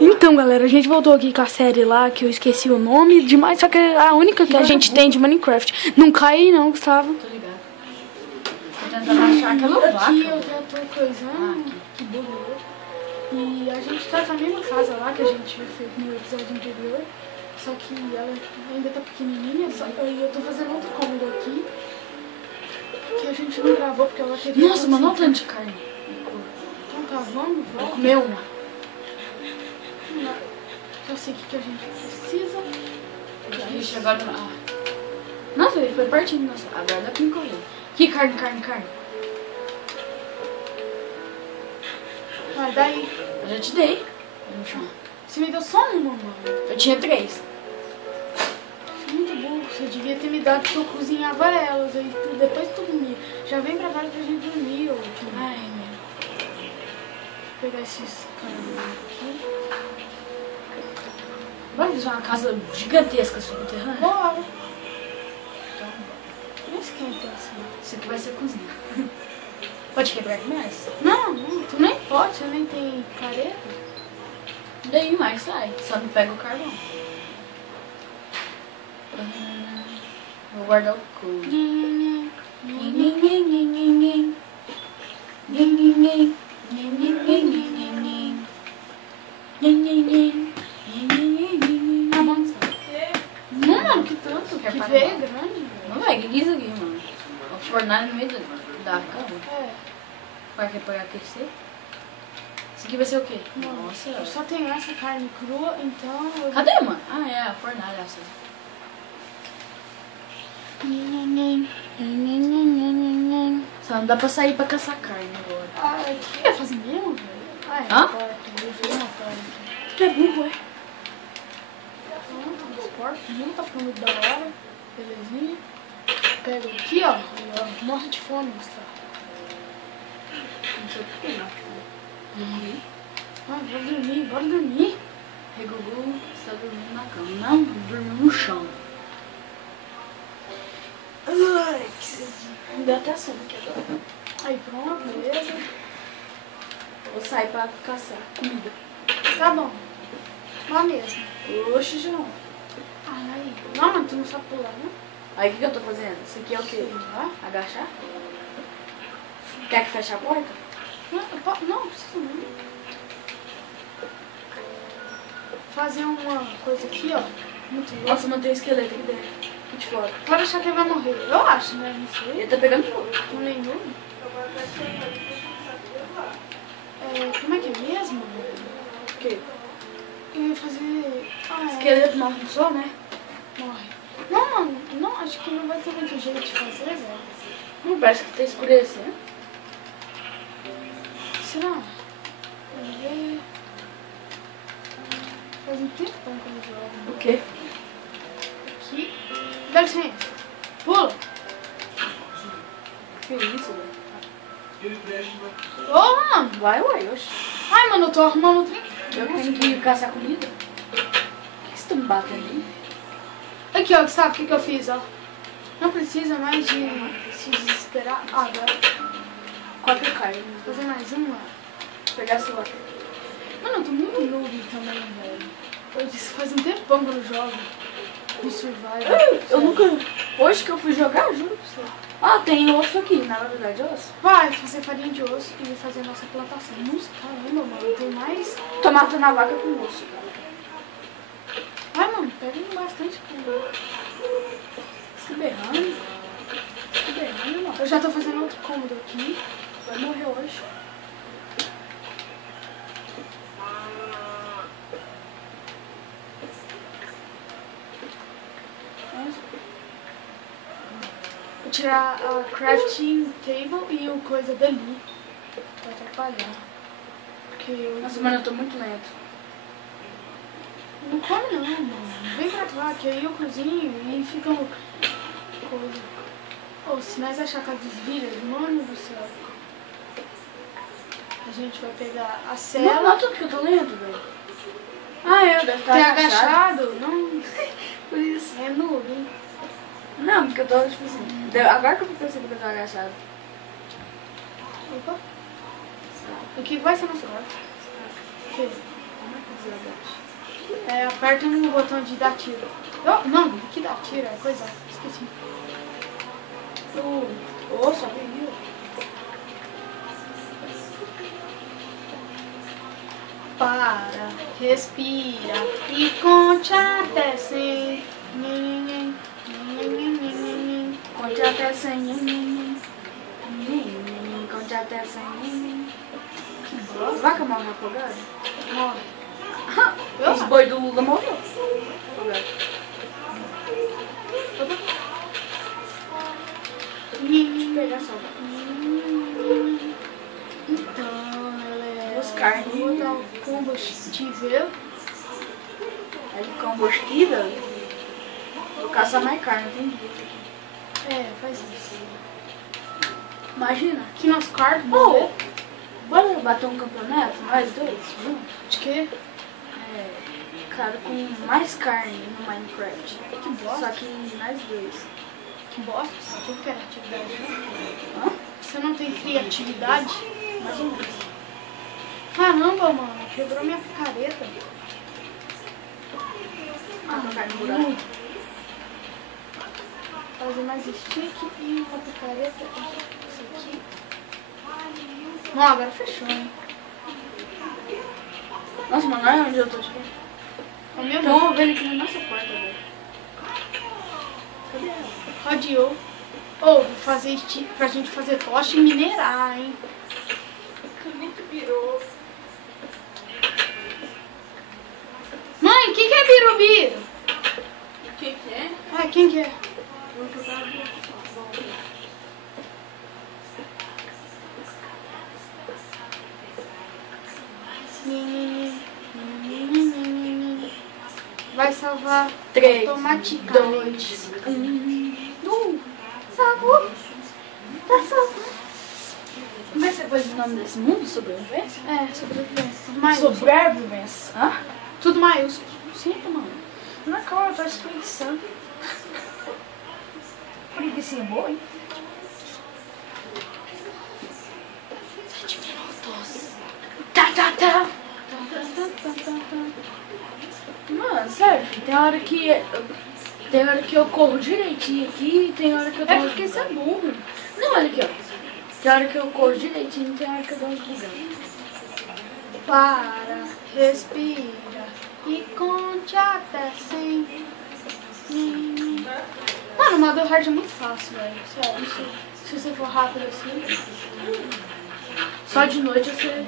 Então, galera, a gente voltou aqui com a série lá, que eu esqueci o nome demais, só que é a única que a gente tem de Minecraft. Não cai aí não, Gustavo. Tô ligado. Tô tentando achar aquela vaca. Aqui eu já tô coisando, que burro. E a gente tá na mesma casa lá que a gente fez no episódio anterior. Só que ela ainda tá pequenininha, só que eu tô fazendo outro cômodo aqui. Que a gente não gravou porque ela queria... Nossa, mas não tanto de carne. Então tá, vamos, Vou vamos. comer uma. Já sei o que a gente precisa. A gente agora... Nossa, ele foi pertinho. Nossa, agora dá pra me correr. Que carne. Vai, daí. Eu já te dei. Você me deu só uma, mano. Eu tinha 3. Muito burro, você devia ter me dado que eu cozinhava elas. Aí depois tu dormia. Já vem pra casa pra gente dormir, ô tio. Ai, meu. Vou pegar esses caras aqui. Bora fazer uma casa gigantesca subterrânea? Bora. Então, Não esquenta assim. isso aqui vai ser a cozinha. Pode quebrar mais? Não, tu nem pode, você nem tem careta. Daí mais sai. Só não pega o carvão. Vou guardar o couro. Mano, que tanto? Quer Que parar? veio grande. Não é, que isso aqui, mano? Uma fornalha no meio da cama. É. Vai querer pegar aquecer? Isso aqui vai ser o quê? Mano, Nossa. eu só tenho essa carne crua, então... Eu... Cadê, mano? Ah, é a fornalha. Essa. Só não dá pra sair pra caçar carne agora. Ah, o que ia fazer mesmo, velho? Ah, é Hã? uma porta. Eu fiz uma porta. Tu é burro, é? Não tá ficando muito da hora. Belezinha. Pega aqui, ó. Aí, ó. Morre de fome, Gustavo. Não sei por que não. Dormir. Ah, vou dormir, bora dormir. Regugu está dormindo na cama. Não, dormiu no chão. Ai, que sedinho. Me deu até sono aqui agora. Aí, pronto, beleza. Vou sair pra caçar comida. Tá bom. Lá mesmo. Oxe, João. Ai, não, mas tu não sabe pular, né? Aí o que eu tô fazendo? Isso aqui é o quê? Lá? Agachar? Quer que feche a porta? Não precisa não. Fazer uma coisa aqui, ó. Muito louco. Nossa, mantém o esqueleto aqui dentro. Aqui de fora. Pode achar que ele vai morrer. Eu acho, né? Não sei. Ele tá pegando fogo. Não nenhum. É, como é que é mesmo? O quê? Eu ia fazer... Ah, é. Esqueleto morre no sol, né? Morre. Não, mano. Não, acho que não vai ter muito jeito de fazer, velho. Não, parece que tá escurecendo. Será? Vamos ver. Faz um tempão que eu jogo. O quê? Aqui. Dá licença. Pula. Que isso, velho? Ô, mano. Vai, uai, oxe. Ai, mano, eu tô arrumando o trem. Eu tenho que caçar comida. Por que você tá me batendo aí? Aqui, ó, sabe o que eu fiz, ó? Não precisa mais de se desesperar. Ah, agora. Qualquer carne. Vou fazer mais uma. Vou pegar essa lá. Mano, eu tô muito noob também, velho. Eu disse, faz um tempão que eu não jogo no Survival. Eu nunca... Hoje que eu fui jogar, juro pra você. Ah, tem osso aqui, na verdade, osso. Vai fazer farinha de osso e fazer nossa plantação. Nossa, caramba, mano, tem mais... Tô matando a vaca com osso. Vai, mano, pega bastante coisa. Se berrando. Se berrando, mano. Eu já tô fazendo outro cômodo aqui. Vai morrer hoje. Vou tirar a crafting table e o coisa dali. Pra atrapalhar. Porque eu... Nossa, mano, eu tô muito lento. Não come não, mano. Vem pra cá, que aí eu cozinho e fica coisa. Ô, se nós achar com as desvilhas, mano do céu. A gente vai pegar a Não, cela. não, tudo que eu tô lento, velho. Ah, eu deve estar Tem agachado. agachado? Não. Por isso. É noob, hein? Não, porque eu tô, tipo assim... Agora que eu percebi que eu tô agachado. Opa. O que vai ser nosso quarto? O que? Aperta no botão de dar tiro. Não, que dá tiro, é coisa. Esqueci. Sabia. Para, respira e conte até 100. Conte até 100. Conte até 100. Que bosta. Vaca morre afogada? Morre. Os boi do Lula morreu. Pegar só. Então, galera, Os carnes. vou botar o combustível. Aí combustível. Vou caçar mais carne, tem? Faz isso. Imagina. Aqui nosso quarto, Bora bater um campeonato, nós dois, juntos? de quê? Cara, com mais carne no Minecraft. Que bosta. Só que nós dois. Que bosta, você não tem criatividade, né? Hã? Você não tem criatividade? Mais ou menos. Caramba, mano, quebrou minha picareta. Com a carne no buraco. Fazer mais stick e uma picareta. Isso aqui. Não, agora fechou, hein? Nossa, mano, olha onde eu tô aqui. É meu Tem uma ovelha aqui na nossa porta, velho. Cadê ela? Rodeou. Vou fazer stick pra gente fazer tocha e minerar, hein? Muito pirou. Mãe, quem que é Birubiru? O que é? Quem que é? Vai salvar 3, automaticamente. 2, 1. Salvou. Tá salvando. Como é que você pôs o nome desse mundo? Sobrevivência? Sobrevivência. Tudo maiúsculo. Sobrevivência. Hã? Tudo maiúsculo. Sempre, mano. Na cara, eu tô espreguiçando. Preguicinha boa, hein? 7 minutos. Tá. Mano, sério, tem hora que eu corro direitinho aqui e tem hora que eu dou É uns porque você é bugadas. burro. Não, olha aqui, ó. Tem hora que eu corro direitinho e tem hora que eu dou uns bugadas. Para, respira e conte até 100. Mano, o modo hard é muito fácil, velho. Sério, se você for rápido assim. Só de noite você...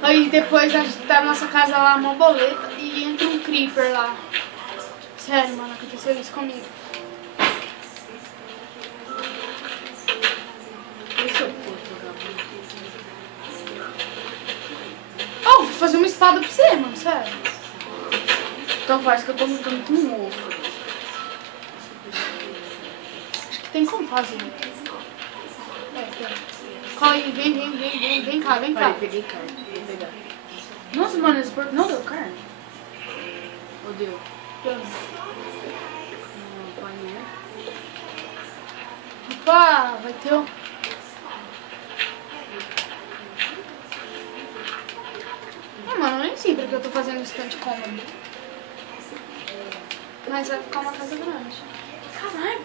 Aí depois a gente tá na nossa casa lá, uma boleta, e entra um creeper lá. Sério, mano, aconteceu isso comigo. Eu sou puto, Vou fazer uma espada pra você, mano, sério. Então faz que eu tô lutando com um ovo. Acho que tem como fazer. Cola aí, vem cá. Peraí, peguei carne. Vou pegar. Nossa, mano, esse porco não deu carne? Ou deu? Panela. Opa, vai ter um... Mano, eu nem sei porque eu tô fazendo stand comedy. Mas vai ficar uma casa grande. Caralho.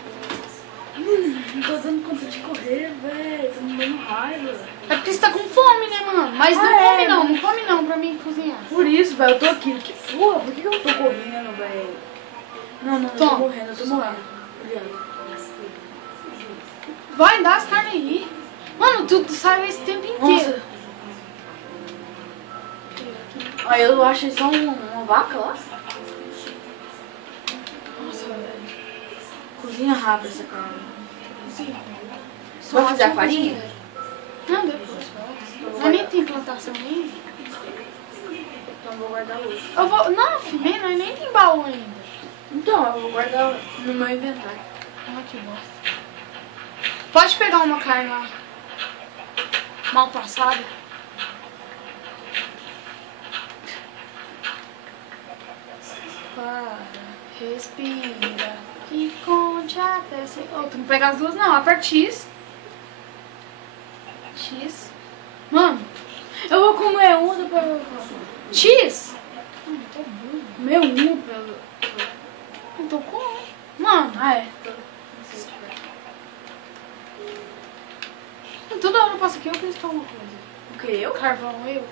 Não tô dando conta de correr, velho. Tô me dando raiva. É porque você tá com fome, né, mano? Mas não come não pra mim cozinhar. Por isso, velho, eu tô aqui. Que porra, por que eu tô correndo, velho? Não, eu tô morrendo, eu tô morrendo. Obrigado. Vai, dá as carnes aí. Mano, tu saiu esse tempo inteiro. Nossa. Aí eu achei só uma vaca lá. Nossa, velho. Cozinha rápido essa carne. Sim. Você vai fazer a farinha? Não, depois. Mas nem tem plantação ainda. Então eu vou guardar hoje. Eu vou... Não, filho, nós nem tem baú ainda. Então, eu vou guardar no meu inventário. Ah, que bosta. Pode pegar uma carne lá. Mal passada. Para, respira e conte até 100. Oh, tu não pega as duas não, aperta X. X. Mano, Eu vou comer uma, depois eu vou comer. X? Tá bom. Meu U pelo... Então como? Mano, Ah, é. toda hora eu passo aqui eu penso que é alguma coisa. O que, eu? Carvão, eu.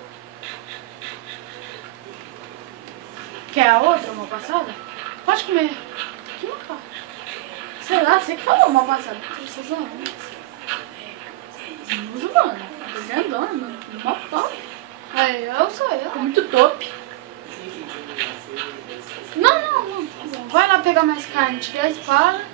Quer a outra, uma passada? Pode comer. Que macaco. Sei lá, você que falou uma passada. Você zoando? Não uso, mano. Tô grandona, mano. Mó top. É, eu sou eu. Muito top. Não. Vai lá pegar mais carne, tira a espada.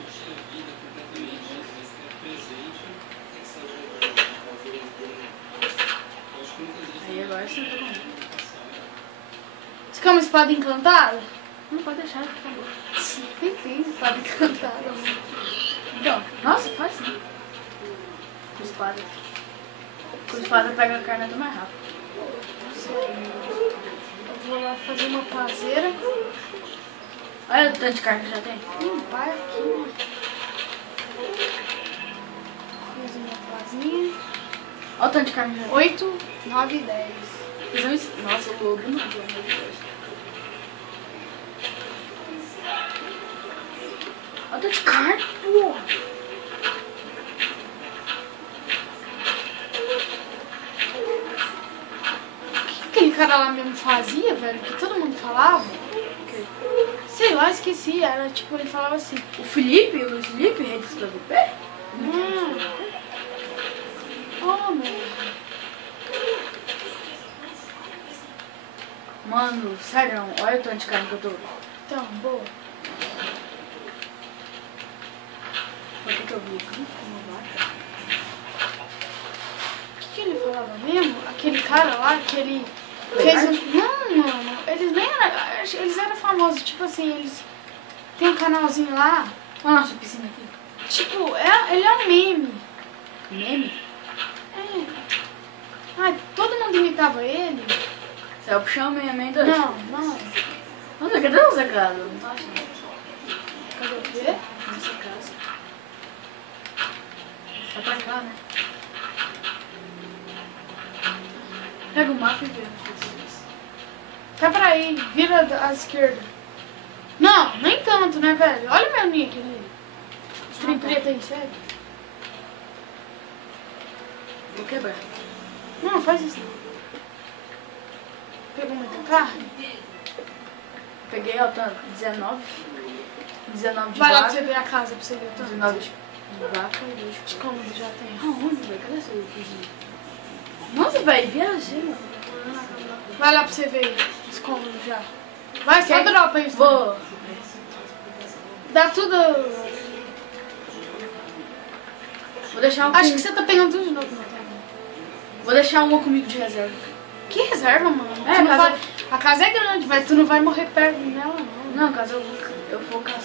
Aí agora você tá comigo. Você quer uma espada encantada? Não pode deixar, por favor. Tem espada encantada, mano. Então, nossa, faz sim. Com espada. Com espada pega a carne até mais rápido. Eu vou lá fazer uma pazeira. Olha o tanto de carne que já tem. Vai aqui, né? Fiz uma pazinha. Olha o tanto de carne que já tem. 8, 9 e 10. Nossa, o lobo não, pelo amor de Deus. Olha o tanto de carne, porra. O que aquele cara lá mesmo fazia, velho? Que todo mundo falava? Sei lá, esqueci. Era tipo, ele falava assim. O Luiz Felipe, rei dos PVP? Oh, meu. Mano, sério, olha o tanto de carne que eu tô. Então, boa. Por que eu vi aqui? Uma vaca. O que ele falava mesmo? Aquele cara lá que ele fez um... Não, mano. Eles nem eram... Eles eram famosos. Tipo assim, eles... Tem um canalzinho lá. Olha a nossa piscina aqui. Tipo, ele é um meme. Meme? É. Ai, todo mundo imitava ele. Saiu pro chão, meia dois. Não. Mano, cadê nossa casa? Não tá achando. Cadê o quê? Nossa casa. Tá pra cá, né? Pega o mapa e vê. Tá pra aí, vira à esquerda. Não, nem tanto, né, velho? Olha o meu nick ali. Esse trem preto aí, sério? Vou quebrar. Não, faz isso não. Pegou muita carne? Peguei, ó, tá 19. 19 de Vai lá pra vaca. você ver a casa, pra você ver o tanto. 19 de vaca e 2 De como já tem. Aonde, velho? Cadê essa cozinha? Nossa, velho, viajei, mano. Vai lá pra você ver os cômodos já. Vai, só dropa isso. Vou. Dá tudo... Vou deixar um Acho que você tá pegando tudo de novo. Não, tá? Vou deixar uma comigo de reserva. Que reserva, mano? É, Tu não casa- vai... A casa é grande, mas tu não vai morrer perto dela, não. Não, caso eu vou caçar.